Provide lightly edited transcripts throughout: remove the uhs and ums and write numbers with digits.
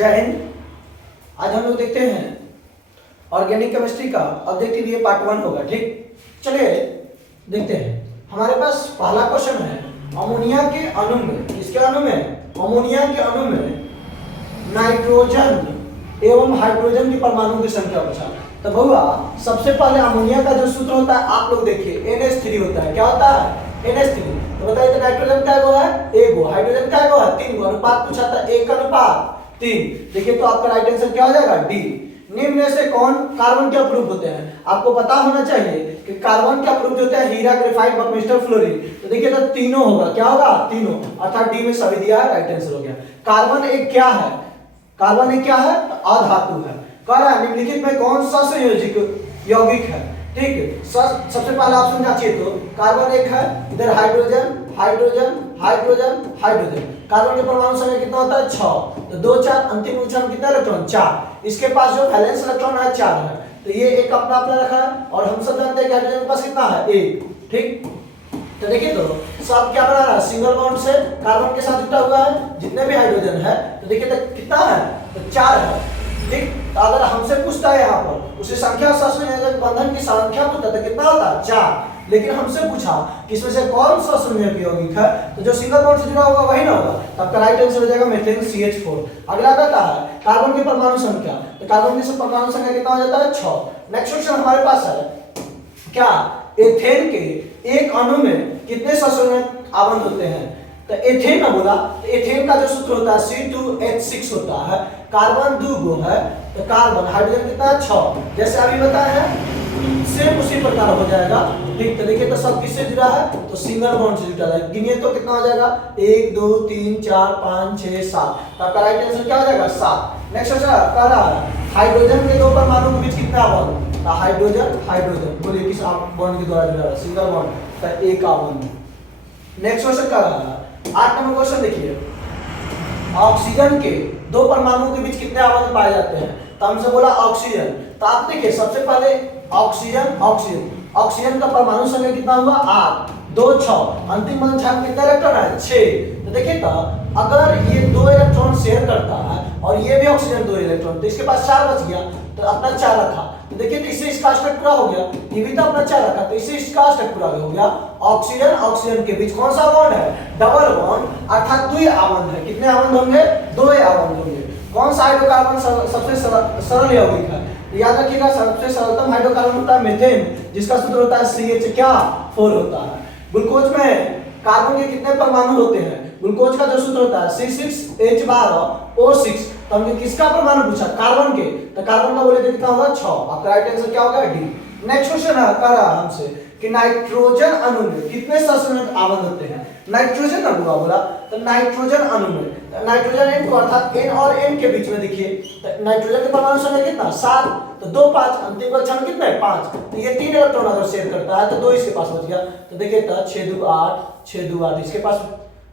जय हिंद। आज हम लोग देखते हैं ऑर्गेनिक केमिस्ट्री का। अब देखते ये पार्ट 1 होगा। ठीक, चलिए देखते हैं। हमारे पास पहला क्वेश्चन है, अमोनिया के अणु में, किसके अणु में? अमोनिया के अणु में नाइट्रोजन एवं हाइड्रोजन की परमाणु की संख्या पूछा। तो बहुआ सबसे पहले अमोनिया का जो सूत्र होता है आप लोग देखिए, NH3 होता है। क्या होता है? NH3। तो बताइए तो नाइट्रोजन का गो है 1 गो, हाइड्रोजन का गो है 3 गो। अनुपात पूछा था 1:3। देखिए तो आपका राइट आंसर क्या हो जाएगा? डी। निम्न में से कौन कार्बन के अप्रूव होते हैं? आपको पता होना चाहिए कि कार्बन के अप्रूव होते हैं हीरा, ग्रेफाइट, बकमिस्टर, फ्लोरीन। तो देखिए तो तीनों होगा। क्या होगा? तीनों, अर्थात डी में सभी दिया है, राइट आंसर हो गया। कार्बन एक क्या है? कार्बन एक क्या है? अधातु है। कह रहा है निम्नलिखित में कौन सा संयोजक यौगिक है? ठीक है, सबसे पहला ऑप्शन जांचिए तो कार्बन एक है, इधर hydrogen hydrogen hydrogen hydrogen. Carbon के परमाणु संख्या कितना होता है? 6। तो 2 4, अंतिम विक्षेपण कितना इलेक्ट्रॉन? 4। इसके पास जो वैलेंस इलेक्ट्रॉन है 4 है। तो ये एक अपना अपना रखा है और हम सब जानते हैं कि हाइड्रोजन के पास कितना है? 1। ठीक, तो देखिए तो सब क्या बना रहा है? सिंगल बॉन्ड से कार्बन के साथ जुटा हुआ है जितने भी हाइड्रोजन है। तो देखिए तो कितना है? तो 4 है। ठीक, तो अगर हमसे पूछता है यहाँ पर उसी संख्या सहसंयोजक बंधन की संख्या पूछता तो कितना होता है? 4। लेकिन हमसे पूछा कि इसमें से कौन सा संयोजक यौगिक है, तो जो सिंगल बॉन्ड से जुड़ा होगा वही ना होगा। तो आपका राइट आंसर हो जाएगा मीथेन CH4। अगला कहता है कार्बन की परमाणु संख्या। तो कार्बन की परमाणु संख्या कितना हो जाता है? 6। नेक्स्ट क्वेश्चन हमारे पास है, क्या एथेन के एक अणु में कितने सहसंयोजक आबंध होते हैं? तो एथेन ना बोला, तो एथेन का जो सूत्र होता है C2H6 होता है। कार्बन 2 गो है, तो कार्बन हाइड्रोजन कितना है? 6। जैसे अभी बताया है सेम उसी प्रकार हो जाएगा। ठीक, तो देखिए तो सब किससे जुड़ा है? तो सिंगल बॉन्ड से जुड़ा है। गिनिए तो कितना हो जाएगा? 1 2 3 4 5 6 7। तो आपका राइट आंसर क्या हो जाएगा? 7। नेक्स्ट क्वेश्चन कह रहा है हाइड्रोजन के दो परमाणु के बीच कितना बॉन्ड? तो हाइड्रोजन हाइड्रोजन बोलिए किस बॉन्ड के द्वारा जुड़ा है? सिंगल बॉन्ड, तो एक बॉन्ड। नेक्स्ट क्वेश्चन कह रहा है 8 नंबर क्वेश्चन देखिए, ऑक्सीजन के दो परमाणुओं के बीच कितने आबंध पाए जाते हैं? तो हमसे बोला ऑक्सीजन। तो आप देखिए सबसे पहले ऑक्सीजन ऑक्सीजन ऑक्सीजन का परमाणु संख्या कितना हुआ? 8 2 6। अंतिम बंधन छाप कितना इलेक्ट्रॉन है? 6। तो देखिए तो अगर ये 2 इलेक्ट्रॉन शेयर करता है और ये भी ऑक्सीजन 2 इलेक्ट्रॉन, तो इसके पास 4 बच गया। तो अपना 4 रखा। तो देखिए तो इससे इसका स्ट्रक्चर पूरा हो गया। ये भी तो अपना 4 रखा, तो इससे इसका स्ट्रक्चर पूरा हो गया। ऑक्सीजन ऑक्सीजन के बीच कौन सा बॉन्ड है? डबल बॉन्ड, अर्थात 2 आबंध है। कितने आबंध होंगे? 2 आबंध होंगे। कौन सा हाइड्रोकार्बन सबसे सरल यौगिक है? याद रखिएगा सबसे सरलतम हाइड्रोकार्बन होता है मीथेन, जिसका सूत्र होता है CH क्या 4 होता है। ग्लूकोज में कार्बन के कितने परमाणु होते हैं? ग्लूकोज का जो सूत्र होता है C6H12O6। तो हमने किसका परमाणु पूछा? कार्बन के। तो कार्बन का बोले तो कितना होगा? 6। आपका राइट आंसर क्या होगा? डी। नेक्स्ट क्वेश्चन है कह रहा है हमसे कि नाइट्रोजन अणु में कितने सहसंयोजक आबंध होते हैं? नाइट्रोजन अणु का बोला, तो नाइट्रोजन अणु में नाइट्रोजन N को अर्थात N और N के बीच में देखिए तो नाइट्रोजन के परमाणु संख्या कितना? 7। तो 2 5, अंतिम कक्षण कितना है? 5। तो ये 3 इलेक्ट्रॉन अगर शेयर करता है तो 2 इसके पास बच गया। तो देखिए तो 6 2 8 6 2 8 इसके पास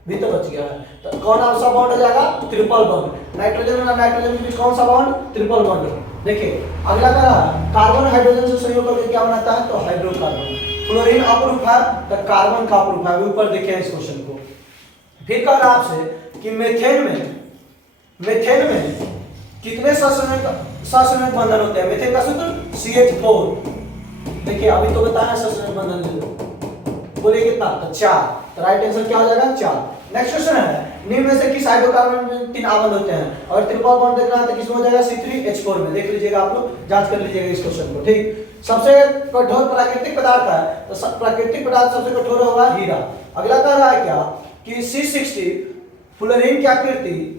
भी तो बच गया है। तो कौन सा बॉन्ड हो जाएगा? Triple bond. नाइट्रोजन और नाइट्रोजन के बीच कौन सा बॉन्ड? Triple bond. देखिए अगला कह रहा है कार्बन हाइड्रोजन से संयोग करके क्या बनाता है? तो हाइड्रोकार्बन। फ्लोरीन अप्रूफ है, तो कार्बन का अप्रूफ है। ऊपर देखें इस क्वेश्चन को। फिर कह रहा आपसे कि मीथेन में कितने सहसंयोजक बंधन होते हैं? मीथेन का सूत्र CH4। देखिए अभी तो बताया सहसंयोजक बंधन, बोलिए कितना? तो 4। तो राइट आंसर क्या हो जाएगा? 4। नेक्स्ट क्वेश्चन है निम्न में से किस हाइड्रोकार्बन में 3 आबंध होते हैं? और ट्रिपल बॉन्ड देखना है तो किसमें हो जाएगा? C3H4 में। देख लीजिएगा आप लोग, जांच कर लीजिएगा इस क्वेश्चन को। ठीक, सबसे कठोर प्राकृतिक पदार्थ है, तो प्राकृतिक पदार्थ सबसे कठोर होगा हीरा। अगला कह रहा है क्या कि C60 फ्लोरीन की आकृति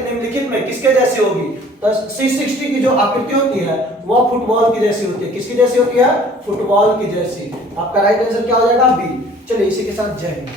निम्नलिखित में किसके जैसी होगी? तो C60 की जो आकृति होती है वह फुटबॉल की जैसी होती है। किसकी जैसी होती है? फुटबॉल की जैसी। आपका राइट आंसर क्या हो जाएगा? बी। चलिए इसी के साथ जय हिंद।